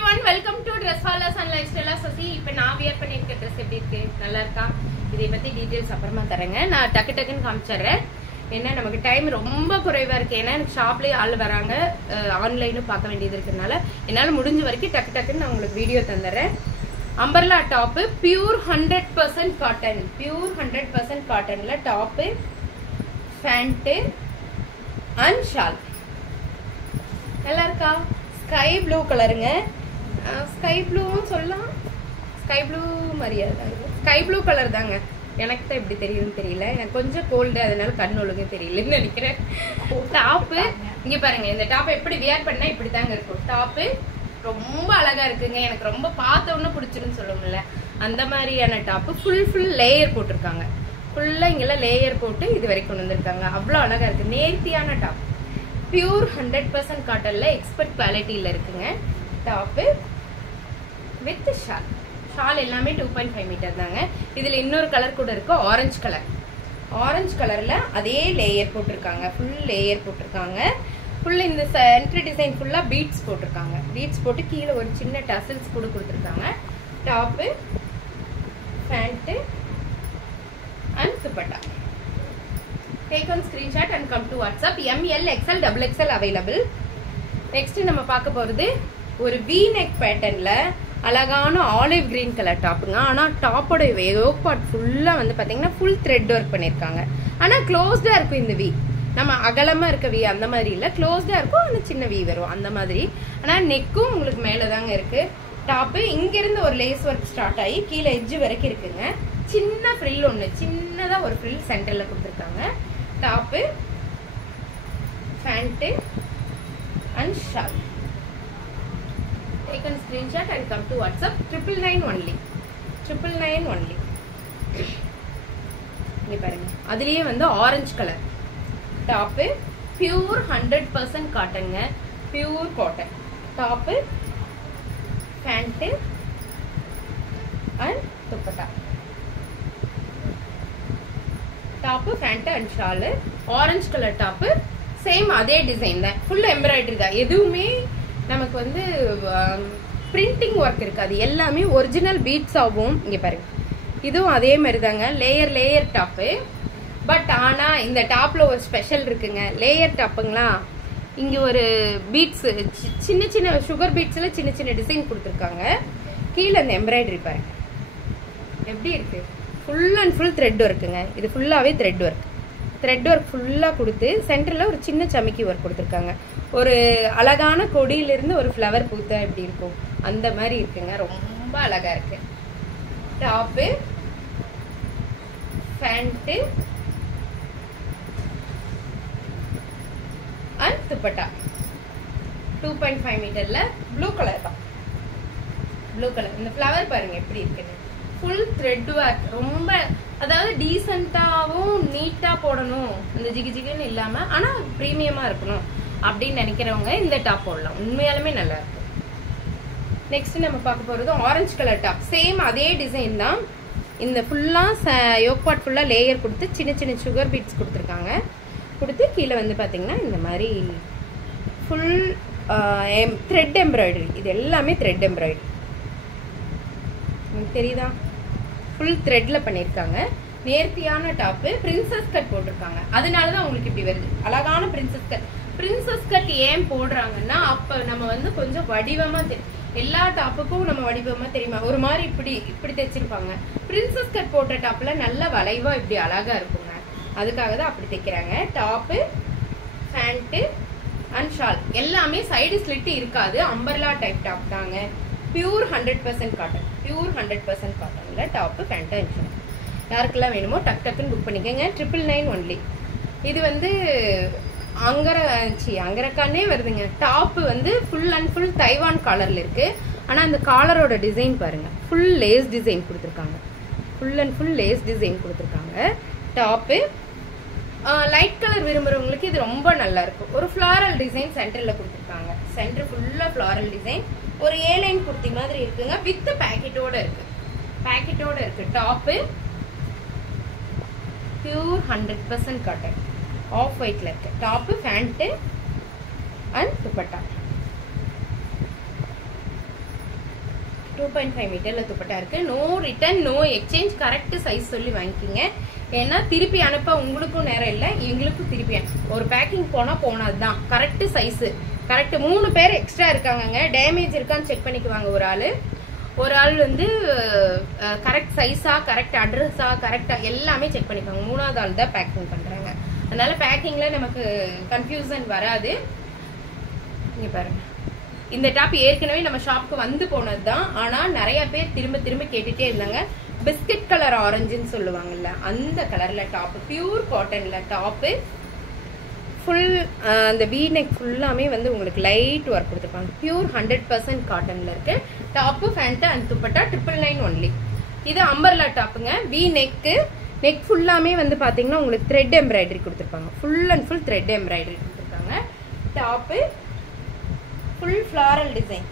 everyone, welcome to Dress Hallers and Lifestyle. Sasi இப்போ நான் wear பண்ணிருக்க Dress எப்படி இருக்கு? நல்லா இருக்கா? இதை பத்தி டீடைல்ஸ் அப்புறமா தரேங்க. நான் டக்குன்னு காமிச்சறேன். என்ன நமக்கு டைம் ரொம்ப குறைவா இருக்கு. ஏன்னா எனக்கு ஷாப்லயே ஆள் வராங்க. ஆன்லைனும் பார்க்க வேண்டியது இருக்கனால என்னால முடிஞ்ச வரைக்கும் டக்குன்னு நான் உங்களுக்கு வீடியோ தந்தறேன். Umbrella top pure 100% cotton. Pure 100% காட்டன்ல டாப், பேண்ட் அண்ட் ஷால். நல்லா இருக்கா? ஸ்கை ப்ளூ கலருங்க. ஸ்கை ப்ளூவும் சொல்லலாம், ஸ்கை ப்ளூ மாதிரியா தாங்க. ஸ்கை ப்ளூ கலர் தாங்க. எனக்கு தான் எப்படி தெரியுதுன்னு தெரியல. எனக்கு கொஞ்சம் கோல்டு, அதனால கண் ஒழுங்கு தெரியலன்னு நினைக்கிறேன். டாப்பு இங்க பாருங்க. இந்த டாப் எப்படி வியர் பண்ணா இப்படி தாங்க இருக்கும். டாப்பு ரொம்ப அழகா இருக்குங்க. எனக்கு ரொம்ப பார்த்த உடனே பிடிச்சிருன்னு சொல்லுவோம்ல, அந்த மாதிரியான டாப்பு. ஃபுல் லேயர் போட்டிருக்காங்க. ஃபுல்லா இங்கெல்லாம் லேயர் போட்டு இது வரைக்கும் கொண்டு வந்திருக்காங்க. அவ்வளோ அழகா இருக்கு. நேர்த்தியான டாப். பியூர் 100% காட்டன்ல எக்ஸ்பர்ட் குவாலிட்டியில இருக்குங்க. Top with shawl. ஷால் எல்லாமே 2.5 மீட்டர் தாங்க. இதுல இன்னொரு கலர் கூட இருக்கு, ஆரஞ்சு கலர். ஆரஞ்சு கலர்ல அதே லேயர் போட்டிருக்காங்க. ஃபுல் லேயர் போட்டிருக்காங்க. ஃபுல் இந்த சென்டர் டிசைன் ஃபுல்லா பீட்ஸ் போட்டிருக்காங்க. பீட்ஸ் போட்டு கீழே ஒரு சின்ன டசல்ஸ் கூட கொடுத்துருக்காங்க. Top, pant and dupatta. Take one screenshot and come to WhatsApp. ML, XL, XXL available. Next நம்ம பார்க்க போறது ஒரு V-neck பேட்டர்ன்ல அழகான ஆலிவ் கிரீன் கலர் டாப்புங்க. ஆனா டாப்போட யோக் பார்ட் ஃபுல்லா வந்து பாத்தீங்கன்னா ஃபுல் த்ரெட் ஒர்க் பண்ணிருக்காங்க. ஆனா க்ளோஸ்டா இருக்கும் இந்த V. நம்ம அகலமா இருக்க V அந்த மாதிரி இல்ல, க்ளோஸ்டா இருக்கும். ஆனா சின்ன V வரும் அந்த மாதிரி. ஆனா நெக்கும் உங்களுக்கு மேலதாங்க இருக்கு. டாப்பு இங்க இருந்து ஒரு லேஸ் ஒர்க் ஸ்டார்ட் ஆகி கீழே எட்ஜ் வரைக்கும் இருக்குங்க. சின்ன ஃப்ரில் ஒண்ணு, சின்னதா ஒரு ஃப்ரில் சென்டர்ல கொடுத்துருக்காங்க. Top, pant and shawl. Take a screenshot and come to WhatsApp. 999 only. 999 only. இங்க பாருங்க. அதுலயே வந்து ஆரஞ்சு கலர் டாப்பு. பியூர் 100% காட்டன்ங்க. Pure cotton. Top, pant and dupatta. Top, pant and shawl. Orange colour top. Same அதே design தான். Full embroidery தான். எதுவுமே நமக்கு வந்து பிரிண்டிங் ஒர்க் இருக்காது. எல்லாமே ஒரிஜினல் பீட்ஸ் ஆகும். இங்க பாருங்க. இதுவும் அதே மாதிரி தாங்க. Layer top. பட் ஆனா இந்த டாப்ல ஒரு ஸ்பெஷல் இருக்குங்க. லேயர் டாப்புங்களா, இங்க ஒரு பீட்ஸ், சின்ன சுகர் பீட்ஸ்ல சின்ன டிசைன் கொடுத்துருக்காங்க. கீழே அந்த எம்ப்ராய்டரி பாருங்க எப்படி இருக்கு. ஃபுல் அண்ட் ஃபுல் த்ரெட் ஒர்க்குங்க. இது ஃபுல்லாவே த்ரெட் ஒர்க். த்ரெட் ஒர்க் ஃபுல்லா கொடுத்து சென்டர்ல ஒரு சின்ன சமிக்கி ஒர்க் கொடுத்துருக்காங்க. ஒரு அழகான கொடியிலிருந்து ஒரு ஃப்ளவர் பூத்தா எப்படி இருக்கும் அந்த மாதிரி இருக்குங்க. ரொம்ப அழகா இருக்கு. Top, pant and dupatta. 2.5 மீட்டர்ல ப்ளூ கலர் தான். Blue colour. இந்த ஃப்ளவர் பாருங்க எப்படி இருக்குன்னு. Full thread work. ரொம்ப அதாவது டீசென்ட்டாவும் நீட்டா போடணும், இந்த ஜிகின்னு இல்லாம, ஆனா பிரீமியமா இருக்கணும் அப்படின்னு நினைக்கிறவங்க இந்த டாப் போடலாம். உண்மையாலுமே நல்லா இருக்கும். நெக்ஸ்ட் நம்ம பார்க்க போறது ஆரஞ்சு கலர் டாப். சேம் அதே டிசைன் தான். இந்த ஃபுல்லா யோக் பார்ட் ஃபுல்லா லேயர் கொடுத்து சின்ன சுகர் பீட்ஸ் கொடுத்துருக்காங்க. கொடுத்து கீழே வந்து பாத்தீங்கன்னா இந்த மாதிரி ஃபுல் த்ரெட் எம்ப்ராய்டரி. இது எல்லாமே த்ரெட் எம்ப்ராய்டரி. தெரியுதா? ஃபுல் த்ரெட்ல பண்ணிருக்காங்க. நேர்த்தியான டாப்பு. பிரின்சஸ் கட் போட்டிருக்காங்க. அதனாலதான் உங்களுக்கு இப்படி வருது. அழகான பிரின்சஸ் கட். பிரின்சஸ் கட் ஏன் போடுறாங்கன்னா, அப்ப நம்ம வந்து கொஞ்சம் வடிவமா தெரியும். எல்லா டாப்புக்கும் நம்ம வடிவமா தெரியுமா, ஒரு மாதிரி இப்படி தைச்சிருப்பாங்க. பிரின்சஸ் கட் போட்ட டாப்ல நல்ல வளைவா இப்படி அழகா இருக்குங்க. அதுக்காக தான் அப்படி தைக்கிறாங்க. டாப்பு, பேண்ட் அண்ட் ஷால் எல்லாமே சைடு ஸ்லிட் இருக்காது. அம்பர்லா டைப் டாப் தாங்க. Pure 100% cotton. பியூர் 100% காட்டன்ல டாப்பு, பேண்ட் அண்ட் ஷால். யாருக்கெல்லாம் வேணுமோ டக்குன்னு புக் பண்ணிக்கோங்க. 999 ஒன்லி. இது வந்து அங்கரக்கானே வருதுங்க. டாப் வந்து ஃபுல் அண்ட் ஃபுல் தைவான் காலர்ல இருக்கு. ஆனா அந்த காலரோட டிசைன் பாருங்க. ஃபுல் லேஸ் டிசைன் கொடுத்துருக்காங்க. Full and full lace design கொடுத்துருக்காங்க. டாப்பு லைட் கலர் விரும்புறவங்களுக்கு இது ரொம்ப நல்லா இருக்கும். ஒரு ஃபிளாரல் டிசைன் சென்டர்ல கொடுத்துருக்காங்க. சென்டர் ஃபுல்லா ஃபிளாரல் டிசைன். ஒரு ஏலைன் குர்த்தி மாதிரி இருக்குங்க. வித் பேக்கெட்டோட இருக்கு. பேக்கெட்டோட இருக்கு. Top pure 100% cotton. ஆஃப் ஒயிட்ல இருக்கு. Top, pant and dupatta. 2.5 மீட்டர்ல துப்பட்டா இருக்கு. No return no exchange. Correct size சொல்லி வாங்கிக்கிங்க. ஏன்னா திருப்பி அனுப்ப உங்களுக்கும் நேரம் இல்லை, எங்களுக்கும் திருப்பி ஒரு பேக்கிங் போனதுதான். Correct size correct. 3 பேர் எக்ஸ்ட்ரா இருக்காங்க. டேமேஜ் இருக்கான்னு செக் பண்ணிக்குவாங்க. ஒரு ஆள் வந்து கரெக்ட் சைஸா கரெக்ட் அட்ரஸா கரெக்டா எல்லாமே செக் பண்ணிக்குவாங்க. 3வது ஆள் தான் பேக்கிங் பண்றாங்க. அதனால பேக்கிங்ல நமக்கு கன்ஃபியூசன் வராது. இங்க பாருங்க, இந்த டாப் ஏற்கனவே நம்ம ஷாப்க்கு வந்து போனதுதான். ஆனா நிறைய பேர் திரும்ப திரும்ப கேட்டுட்டே இருந்தாங்க. பிஸ்கட் கலர் ஆரஞ்சுன்னு சொல்லுவாங்கல்ல, அந்த கலர்ல டாப், பியூர் காட்டன்ல டாப், ஃபுல் அந்த வீ நெக் ஃபுல்லாமே வந்து உங்களுக்கு லைட் ஒர்க் கொடுத்துருப்பாங்க. பியூர் 100% காட்டன்ல இருக்கு. Top pant and dupatta 999 only. இது அம்பர்லா டாப்புங்க. வீ நெக் ஃபுல்லாமே வந்து பாத்தீங்கன்னா உங்களுக்கு த்ரெட் எம்ப்ராய்டரி கொடுத்துருப்பாங்க. Full and full thread embroidery கொடுத்துருக்காங்க. Top full floral design,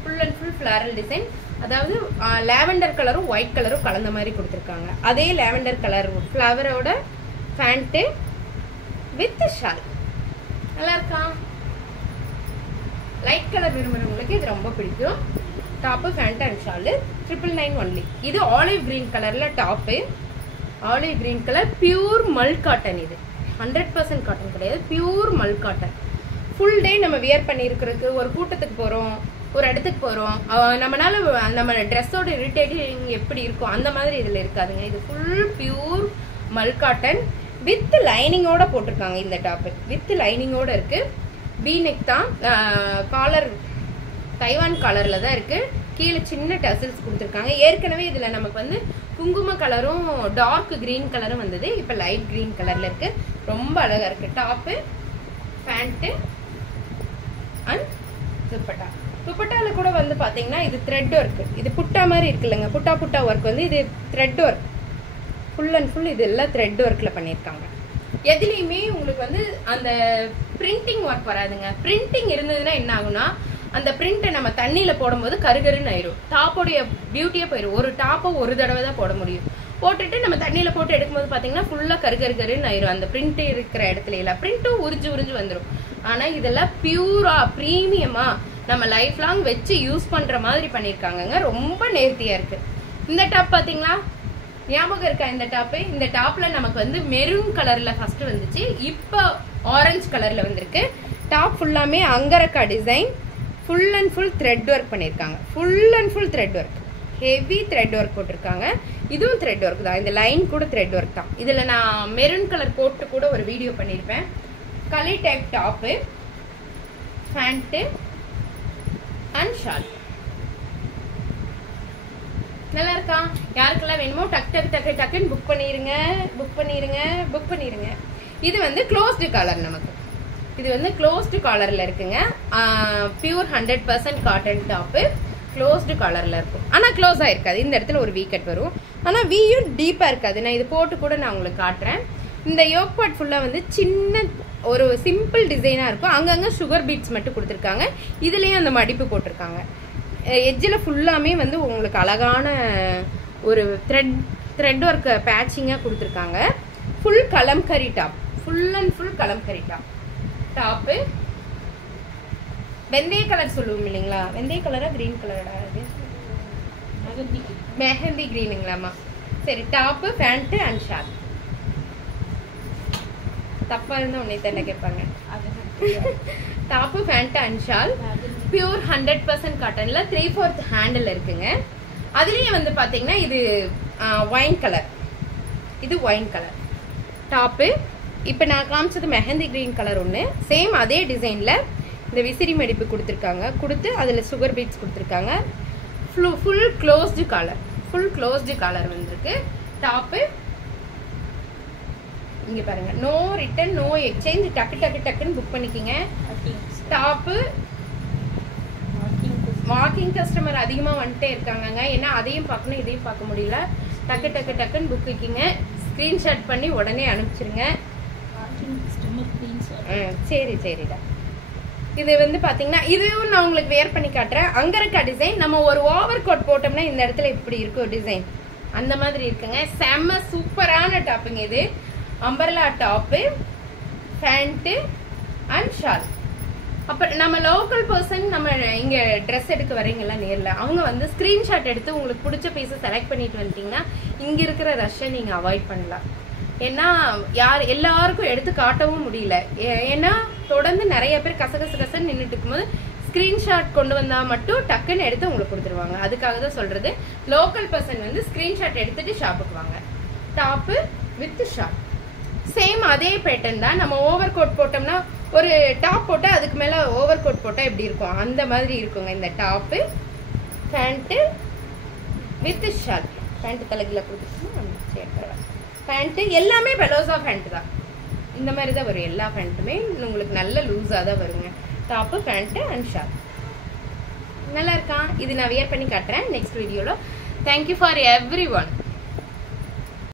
full and full floral design. அதாவது லாவெண்டர் கலரும் ஒயிட் கலரும் கலந்த மாதிரி கொடுத்துருக்காங்க. அதே லாவெண்டர் கலர் ஃப்ளவரோட ஃபேண்ட் வித் ஷால். நல்லா இருக்கா? லைட் கலர் விரும்புறவங்களுக்கு இது ரொம்ப பிடிக்கும். Top pant and shawl 999 only. இது ஆலிவ் கிரீன் கலர்ல top. Olive green colour pure mul cotton. இது 100% காட்டன் கிடையாது, pure mul cotton. Full day நம்ம வியர் பண்ணிருக்கிறதுக்கு, ஒரு கூட்டத்துக்கு போறோம், ஒரு இடத்துக்கு போறோம், நம்மளால நம்ம ட்ரெஸ்ஸோட இரிட்டேட்டிங் எப்படி இருக்கும் அந்த மாதிரி இதுல இருக்காதுங்க. இது full pure mul cotton with லைனிங்கோட போட்டிருக்காங்க. இந்த டாப் வித் லைனிங்கோட இருக்கு. பி நெக் தான். காலர் தைவான் காலர்ல தான் இருக்கு. கீழே சின்ன டசல்ஸ் கொடுத்துருக்காங்க. ஏற்கனவே இதுல நமக்கு வந்து குங்கும கலரும் டார்க் கிரீன் கலரும் வந்தது. இப்ப லைட் கிரீன் கலர்ல இருக்கு. ரொம்ப அழகா இருக்கு. Top pant and dupatta. துப்பட்டால கூட வந்து பாத்தீங்கன்னா இது த்ரெட் ஒர்க். இது புட்டா மாதிரி இருக்கு இல்லைங்க, புட்டா ஒர்க் வந்து இது thread work. Full and full இது எல்லாம் த்ரெட் ஒர்க்ல பண்ணிருக்காங்க. எதுலயுமே உங்களுக்கு வந்து அந்த பிரிண்டிங் ஒர்க் வராதுங்க. பிரிண்டிங் இருந்ததுன்னா என்ன ஆகும்னா, அந்த பிரிண்ட்டை நம்ம தண்ணியில போடும்போது கருகருன்னு ஆயிரும். டாப்போடைய பியூட்டியே போயிடும். ஒரு டாப்பை ஒரு தடவை தான் போட முடியும். போட்டுட்டு நம்ம தண்ணியில போட்டு எடுக்கும்போது பாத்தீங்கன்னா ஃபுல்லா கருகருன்னு ஆயிரும். அந்த பிரிண்ட் இருக்கிற இடத்துல எல்லாம் பிரிண்ட்டும் உறிஞ்சு வந்துடும். ஆனா இதெல்லாம் பியூரா பிரீமியமா நம்ம லைஃப் லாங் வச்சு யூஸ் பண்ற மாதிரி பண்ணிருக்காங்க. ரொம்ப நேர்த்தியா இருக்கு. இந்த டாப் பாத்தீங்களா, ஞாபகம் இருக்கா? இந்த டாப், இந்த டாப்ல நமக்கு வந்து மெரூன் கலர்ல ஃபர்ஸ்ட் வந்துச்சு, இப்ப ஆரஞ்சு கலர்ல வந்திருக்கு. டாப் ஃபுல்லாமே angrakha design, full and full thread work பண்ணிருக்காங்க. Full and full thread work, heavy thread work போட்டிருக்காங்க. இதுவும் த்ரெட் ஒர்க் தான். இந்த லைன் கூட த்ரெட் ஒர்க் தான். இதுல நான் மெரூன் கலர் போட்டு கூட ஒரு வீடியோ பண்ணிருப்பேன். களி type top, pant and shawl. நல்லா இருக்கா? யாருக்கெல்லாம் வேணுமோ டக்குன்னு புக் பண்ணிருங்க. இது வந்து க்ளோஸ்டு காலர். நமக்கு இது வந்து க்ளோஸ்டு காலர்ல இருக்குங்க. பியூர் 100% காட்டன் டாப்பு க்ளோஸ்டு காலர்ல இருக்கும். ஆனா க்ளோஸ் ஆயிருக்காது. இந்த இடத்துல ஒரு வீ கட் வரும். ஆனா வீயும் டீப்பா இருக்காது. நான் இது போட்டு கூட நான் உங்களுக்கு காட்டுறேன். இந்த யோக் பார்ட் ஃபுல்லா வந்து சின்ன ஒரு சிம்பிள் டிசைனா இருக்கும். அங்கங்க சுகர் பீட்ஸ் மட்டும் கொடுத்துருக்காங்க. இதுலயும் அந்த மடிப்பு போட்டிருக்காங்க. எட்ஜில் ஃபுல்லாமே வந்து உங்களுக்கு அழகான ஒரு த்ரெட் ஒர்க் பேட்சிங்கா கொடுத்துருக்காங்க. Full kalamkari top, full and full kalamkari top. வெந்தய கலர் சொல்லுவோம் இல்லைங்களா? வெந்தய கலரா கிரீன் கலரா? மெஹந்தி கிரீனுங்களாமா? சரி, டாப்பு பேண்ட் அண்ட் ஷால். தப்பா இருந்தா உன்னை தானே கேட்பாங்க. Top pant and shawl pure 100% காட்டன்ல 3/4 ஹேண்டில் இருக்குங்க. அதுலயே வந்து பாத்தீங்கன்னா இது ஒயின் கலர், இது ஒயின் கலர் டாப்பு. இப்ப நான் காமிச்சது மெஹந்தி கிரீன் கலர் ஒண்ணு. சேம் அதே டிசைன்ல இந்த விசிறி மடிப்பு கொடுத்துருக்காங்க. கொடுத்து அதுல சுகர் பீட்ஸ் கொடுத்துருக்காங்க. Full closed collar, full closed collar வந்திருக்கு. டாப்பு இங்க பாருங்க, நோ ரிட்டர்ன் நோ எக்ஸ்சேஞ்ச். டக்குன்னு புக் பண்ணிக்கிங்க. டாப்பு வாக்கிங் கஸ்டமர் அதிகமா வந்துட்டே இருக்காங்க. ஏன்னா அதையும் பார்க்கணும் இதையும் பார்க்க முடியல. டக்குன்னு புக் வைக்கிங்க. ஸ்கிரீன்ஷாட் பண்ணி உடனே அனுப்பிச்சிருங்க. சரிடா. இது வந்து பாத்தீங்கன்னா இதுவும் நான் உங்களுக்கு வேர் பண்ணி காட்டுறேன். அங்கரக்கா டிசைன். நம்ம ஒரு ஓவர் கோட் போட்டோம்னா இந்த இடத்துல இப்படி இருக்கும் டிசைன், அந்த மாதிரி இருக்குங்க. செம்ம சூப்பரான டாப்புங்க இது. Umbrella top, pant and shawl. அப்ப நம்ம லோக்கல் பர்சன் நம்ம இங்க ட்ரெஸ் எடுக்க வரீங்களா நேர்ல, அவங்க வந்து ஸ்கிரீன்ஷாட் எடுத்து உங்களுக்கு பிடிச்ச பீஸை செலக்ட் பண்ணிட்டு வந்துட்டீங்கன்னா இங்க இருக்கிற ரஷ்ஷை நீங்க அவாய்ட் பண்ணலாம். ஏன்னா எல்லாருக்கும் எடுத்து காட்டவும் முடியல. ஏன்னா தொடர்ந்து நிறைய பேர் கசகசன்னு நின்றுட்டு இருக்கும்போது ஸ்கிரீன்ஷாட் கொண்டு வந்தா மட்டும் டக்குன்னு எடுத்து உங்களுக்கு கொடுத்துருவாங்க. அதுக்காக தான் சொல்றது, லோக்கல் பர்சன் வந்து ஸ்கிரீன்ஷாட் எடுத்துட்டு ஷாப்புக்கு வாங்க. டாப்பு வித் ஷார்ட் சேம் அதே பேட்டர்ன் தான். நம்ம ஓவர் கோட் போட்டோம்னா, ஒரு டாப் போட்டா அதுக்கு மேல ஓவர் கோட் போட்டா எப்படி இருக்கும் அந்த மாதிரி இருக்குங்க. இந்த top pant with short, pant தலைகீழ கொடுத்துட்டு பேண்ட் எல்லாமே பெலோசா பேண்ட் தான். இந்த மாதிரி தான் வரும். எல்லா பேண்ட்டுமே உங்களுக்கு நல்ல லூஸா தான் வருங்க. டாப்பு பேண்ட் அண்ட் ஷார்ட் நல்லா இருக்கா? இது நான் வியர் பண்ணி காட்டுறேன் நெக்ஸ்ட் வீடியோல. Thank you for every one.